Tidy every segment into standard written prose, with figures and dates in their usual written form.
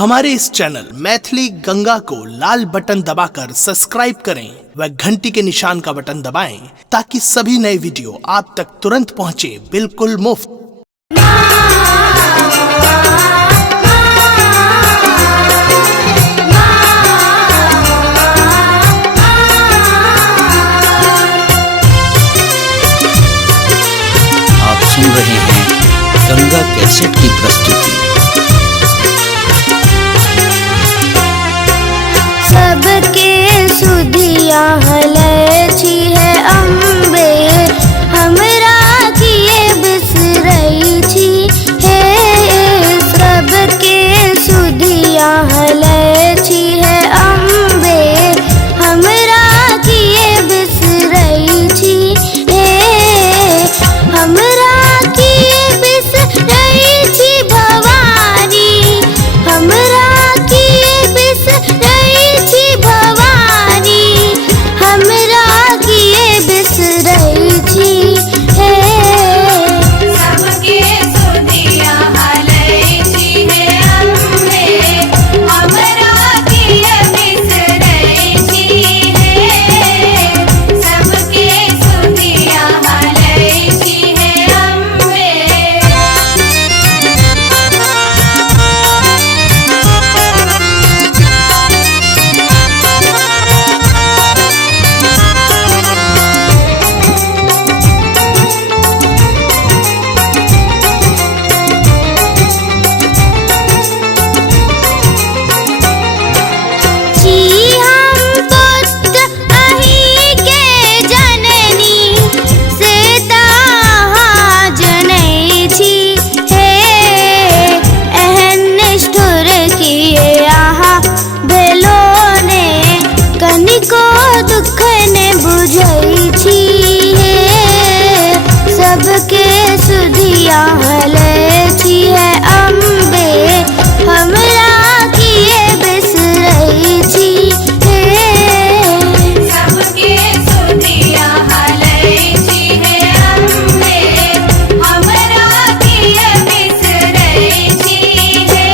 हमारे इस चैनल मैथिली गंगा को लाल बटन दबाकर सब्सक्राइब करें व घंटी के निशान का बटन दबाएं ताकि सभी नए वीडियो आप तक तुरंत पहुंचे बिल्कुल मुफ्त। आप सुन रहे हैं गंगा कैसेट की प्रस्तुति। सबके सुधिया हलैछी है अम्बे हमरा किए बिसरई छी हे। सबके सुधिया हलैछी है अम्बे हमरा किए बिसरई छी हे। हमरा किए बिसरई छी भवानी हमरा किए बिसरई छी भवानी हमरा किए बिसरई छी हे। सबके सुधिया हलैछी है अम्बे हमरा किए बिसरई छी हे। सबके सुधिया हलैछी है अम्बे। छी हम पुत्र अहि के जननी सीता जनै छी हे। एहन निष्ठुर किए आहा भेलो ने कनिको दुख ने बुझै छी हे। सबके सुधिया हलैछी है अम्बे हमरा किए बिसरई छी हे। सबके सुधिया हलैछी है अम्बे हमरा किए बिसरई छी हे।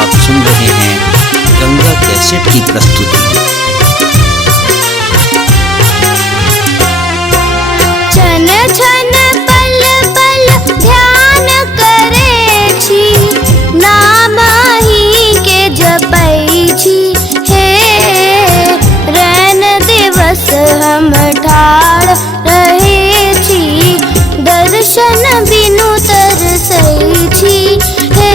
आप सुन रहे हैं गंगा कैसेट की प्रस्तुति। छन छन पल पल ध्यान करे छी नाम ही के जपै छी हे। रैन दिवस हम ठाड़ रहे छी दर्शन बिनु तरसै छी हे।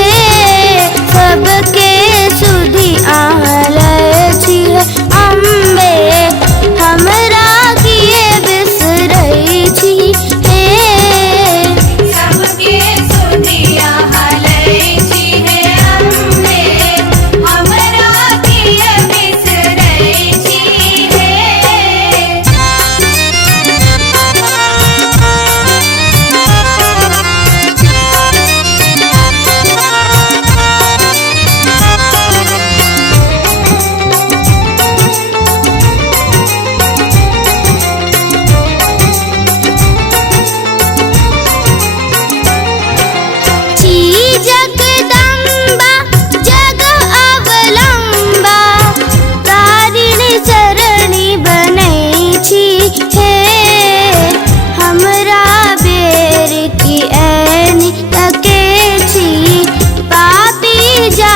सबके सुधि आहलैछी है अम्बे हमरा किए बिसरई छी हे। सबके सुधिया हलैछी है अम्बे हमरा किए बिसरई छी हे। छी जगदम्बा जग अवलंबा तारिणी शरणी बनै छी हे। हमरा बेर की ऐनी तके छी पापी जा